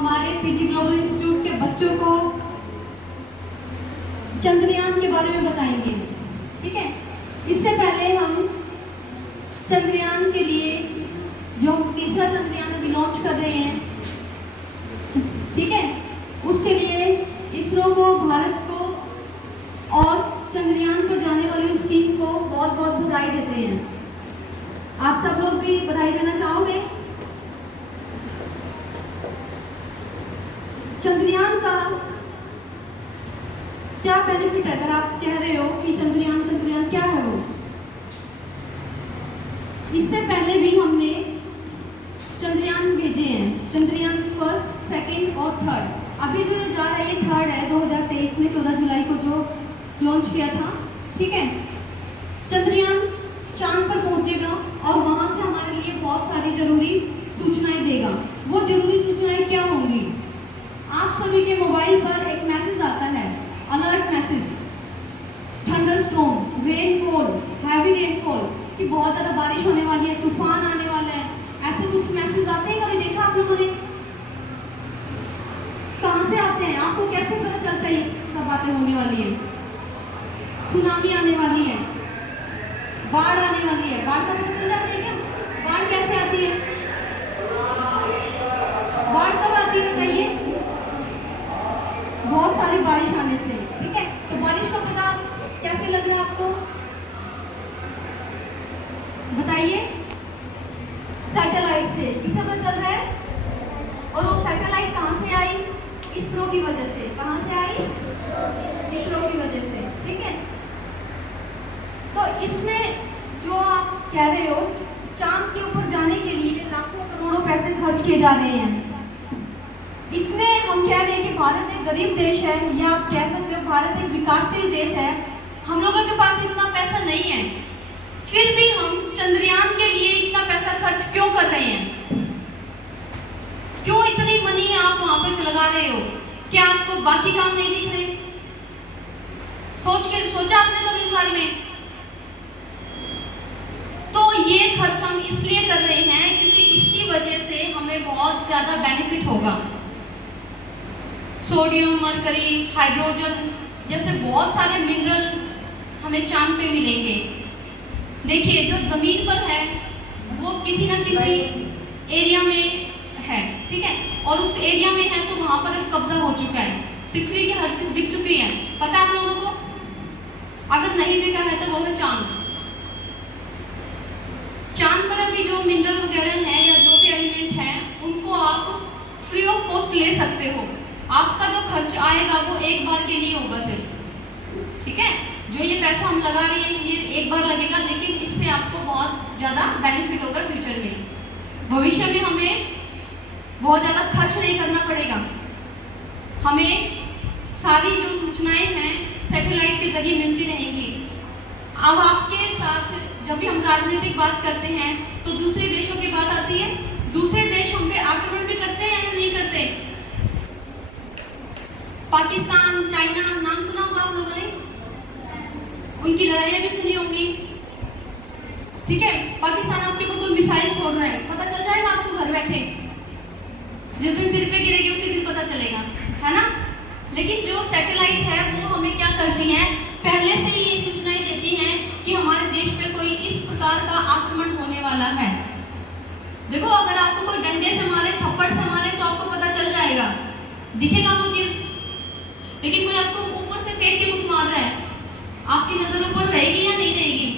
हमारे PG global institute के बच्चों को चंद्रयान के बारे में बताएंगे। ठीक है, इससे पहले हम चंद्रयान के लिए जो तीसरा चंद्रयान अभी लॉन्च कर रहे हैं, ठीक है, उसके लिए इसरो को, भारत को और चंद्रयान पर जाने वाली उस टीम को बहुत बहुत बधाई देते हैं। आप सब लोग भी बधाई देना चाहोगे? चंद्रयान का क्या बेनिफिट है? अगर आप कह रहे हो कि चंद्रयान क्या है वो, इससे पहले भी हमने चंद्रयान भेजे हैं, चंद्रयान फर्स्ट, सेकंड और थर्ड। अभी जो जा रहा है ये थर्ड है, 2023 में 14 जुलाई को जो लॉन्च किया था। ठीक है, चंद्रयान चांद पर पहुंचेगा और वहां से हमारे लिए बहुत सारी जरूरी सूचनाएं देगा। वो जरूरी सूचनाएं क्या होंगी? आप सभी के मोबाइल पर एक मैसेज आता है, alert message, thunderstorm, rainfall, heavy rainfall, कि बहुत ज्यादा बारिश होने वाली है, तूफान आने वाला है, ऐसे कुछ मैसेज आते हैं। कभी देखा आप लोगों ने? कहां से आते हैं? आपको कैसे पता चलता है ये सब बातें होने वाली है? सुनामी आने वाली है, बाढ़ आने वाली है, बाढ़ का पता चल जाता है क्या? बाढ़ कैसे आती है? बाढ़ कब आती है बताइए? बहुत सारी बारिश आने से। ठीक है, तो बारिश का पता कैसे लग रहा है आपको? बताइए। सैटेलाइट से। किससे पता चल रहा है? और वो सैटेलाइट कहां से आई? इसरो की वजह से। कहां से आई? इसरो की वजह से। ठीक है, तो इसमें जो आप कह रहे हो, चांद के ऊपर जाने के लिए लाखों करोड़ों पैसे खर्च किए जा रहे हैं। इतने हम कह रहे हैं कि भारत एक गरीब देश है, या आप कह सकते हो भारत एक विकासशील देश है, हम लोगों के पास इतना पैसा नहीं है, फिर भी हम चंद्रयान के लिए इतना पैसा खर्च क्यों कर रहे हैं? क्यों इतनी मनी आप वहां पर लगा रहे हो? क्या आपको बाकी काम नहीं दिख रहे? सोचा आपने कभी इस बारे में? तो ये खर्च हम इसलिए कर रहे हैं क्योंकि इसकी वजह से हमें बहुत ज्यादा बेनिफिट होगा। सोडियम, मरकरी, हाइड्रोजन जैसे बहुत सारे मिनरल हमें चांद पे मिलेंगे। देखिए, जो जमीन पर है वो किसी ना किसी एरिया में है, ठीक है, और उस एरिया में है तो वहां पर अब कब्जा हो चुका है, पृथ्वी की हर चीज बिक चुकी है। पता है आप लोगों को? अगर नहीं बिका है तो वो है चांद। चांद पर अभी जो मिनरल वगैरह हैं या जो भी एलिमेंट हैं, उनको आप फ्री ऑफ कॉस्ट ले सकते हो। आपका जो खर्च आएगा वो एक बार के लिए होगा सिर्फ। ठीक है, जो ये पैसा हम लगा रहे हैं ये एक बार लगेगा, लेकिन इससे आपको बहुत ज्यादा बेनिफिट होगा फ्यूचर में। भविष्य में हमें बहुत ज्यादा खर्च नहीं करना पड़ेगा। हमें सारी जो सूचनाएं हैं सैटेलाइट के जरिए मिलती रहेंगी। अब आपके साथ जब भी हम राजनीतिक बात करते हैं तो दूसरे देशों की बात आती है। दूसरे देश हम पे आक्रमण भी करते हैं या नहीं करते? पाकिस्तान, चाइना, नाम सुना होगा आप लोगों ने, उनकी लड़ाइयां भी सुनी होंगी। ठीक है, पाकिस्तान आपके ऊपर कोई मिसाइल छोड़ रहा है, पता चल जाएगा आपको घर बैठे। जिस दिन सिर पे गिरेगी उसी दिन पता चलेगा, है ना? लेकिन जो सैटेलाइट है वो हमें क्या करती है, पहले से ही ये सूचनाएं देती हैं कि हमारे देश पे कोई इस प्रकार का आक्रमण होने वाला है। देखो, अगर आपको कोई डंडे से मारे, थप्पड़ से मारे तो आपको पता चल जाएगा, दिखेगा वो चीज। लेकिन कोई आपको ऊपर से फेंक के कुछ मार रहा है, आपकी नजर ऊपर रहेगी या नहीं रहेगी?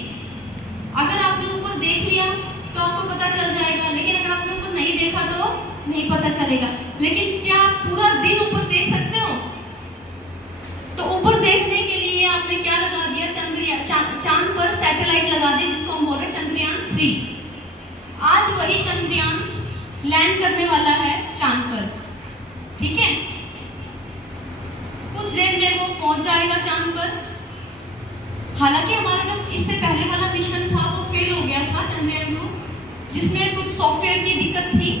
अगर आपने ऊपर देख लिया तो आपको पता चल जाएगा, लेकिन अगर आपने ऊपर नहीं देखा तो नहीं पता चलेगा। लेकिन क्या आप पूरा दिन ऊपर देख सकते हो? तो ऊपर देखने के लिए आपने क्या लगा दिया? चांद पर सैटेलाइट लगा दी, जिसको हम बोल रहे हैं चंद्रयान 3। आज वही चंद्रयान लैंड करने वाला है चांद पर। ठीक है, कुछ देर में वो पहुंच जाएगा चांद पर। हालांकि हमारा जो इससे पहले वाला मिशन था वो फेल हो गया था, चंद्रयान 2, जिसमें कुछ सॉफ्टवेयर की दिक्कत थी।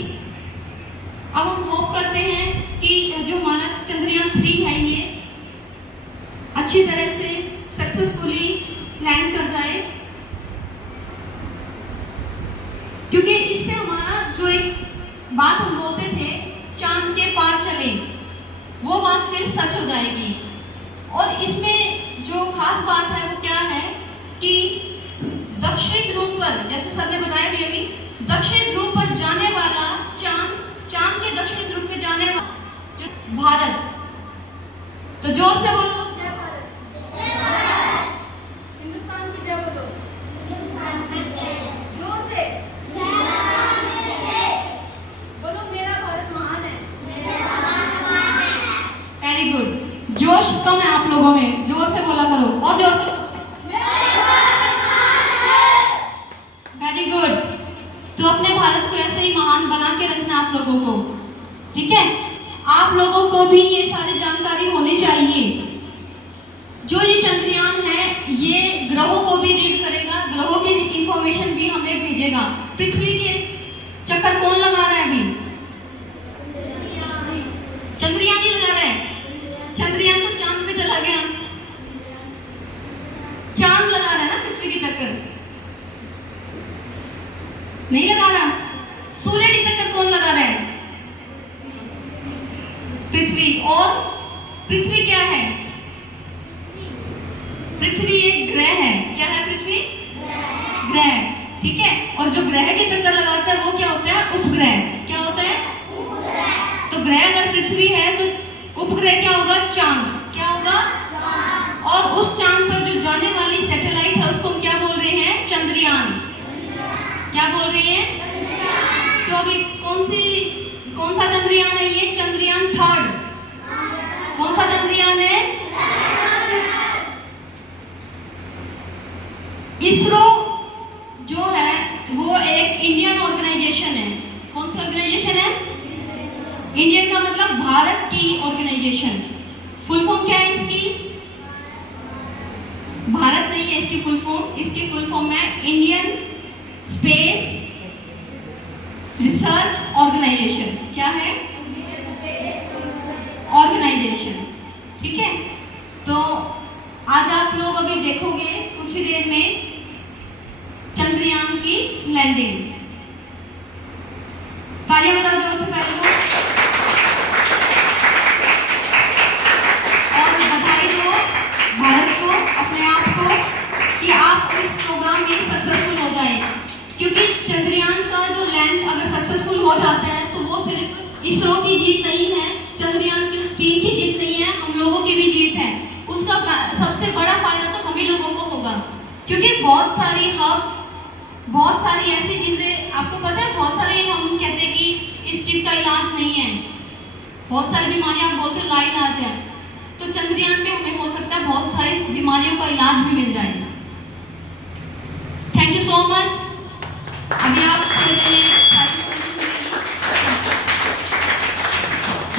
अब हम होप करते हैं कि जो हमारा चंद्रयान 3 है ये अच्छी तरह से सक्सेसफुली लैंड कर जाए, क्योंकि इससे हमारा जो एक बात हम बोलते थे, चांद के पार फिर सच हो जाएगी। और इसमें जो खास बात है वो क्या है कि दक्षिणी ध्रुव पर, जैसे सर ने बताया भी अभी, दक्षिणी ध्रुव पर जाने वाला चांद, चांद के दक्षिणी ध्रुव पे जाने वाला जो भारत, तो जोर से बोलो हिंदुस्तान की जय बोलो, जोर से बोलो, मेरा भारत महान है। वेरी गुड, जोश कम है आप लोगों में, जोर से बोला करो और जोर से। वेरी गुड, तो अपने भारत को ऐसे ही महान बना के रखना आप लोगों को, ठीक है। आप लोगों को भी ये सारी जानकारी होनी चाहिए। जो ये चंद्रयान है ये ग्रहों को भी रीड करेगा, ग्रहों की इंफॉर्मेशन भी हमें भेजेगा। पृथ्वी के चक्कर कौन लगा रहा है अभी? चंद्रयान ही लगा रहा है। चंद्रयान तो चांद पे चला गया, चांद लगा रहा है ना पृथ्वी के चक्कर, नहीं लगा रहा। सूर्य के चक्कर कौन लगा रहा है? पृथ्वी। और पृथ्वी क्या है? पृथ्वी एक ग्रह है। क्या है पृथ्वी? ग्रह, ठीक है। और जो ग्रह के चक्कर लगाता है वो क्या होता है? उपग्रह। क्या होता है? तो ग्रह अगर पृथ्वी है तो उपग्रह क्या होगा? चांद। क्या होगा? और उस चांद पर जो जाने वाली सैटेलाइट है उसको हम क्या बोल रहे हैं? चंद्रयान। क्या बोल रहे हैं? तो अभी कौन सा चंद्रयान है ये? चंद्रयान 3। कौन सा चंद्रयान है? इसरो जो है वो एक इंडियन ऑर्गेनाइजेशन है। कौन सी ऑर्गेनाइजेशन है? इंडियन का मतलब भारत की ऑर्गेनाइजेशन। फुल फॉर्म क्या है इसकी? भारत नहीं है इसकी फुल फॉर्म, इसकी फुल फॉर्म है इंडियन स्पेस रिसर्च ऑर्गेनाइजेशन। क्या है? ऑर्गेनाइजेशन, ठीक है। तो आज आप लोग अभी देखोगे कुछ ही देर में चंद्रयान की लैंडिंग। तालियां बजाओ जोर से पहले को, और बधाई दो भारत को, अपने आप को, कि आप इस प्रोग्राम में सक्सेसफुल हो जाए। क्योंकि चंद्रयान का जो लैंड अगर सक्सेसफुल हो जाता है तो वो सिर्फ इसरो की जीत नहीं है, चंद्रयान की उस टीम की जीत नहीं है, हम लोगों की भी जीत है। उसका सबसे बड़ा फायदा तो हम ही लोगों को होगा, क्योंकि बहुत सारी हब्स, बहुत सारी ऐसी चीजें आपको पता है, बहुत सारे हम कहते हैं कि इस चीज का इलाज नहीं है, बहुत सारी बीमारियां हम बोलते हैं लाइलाज है, तो चंद्रयान पे हमें हो सकता है बहुत सारी बीमारियों का इलाज भी मिल जाए। Thank you so much. अभी आप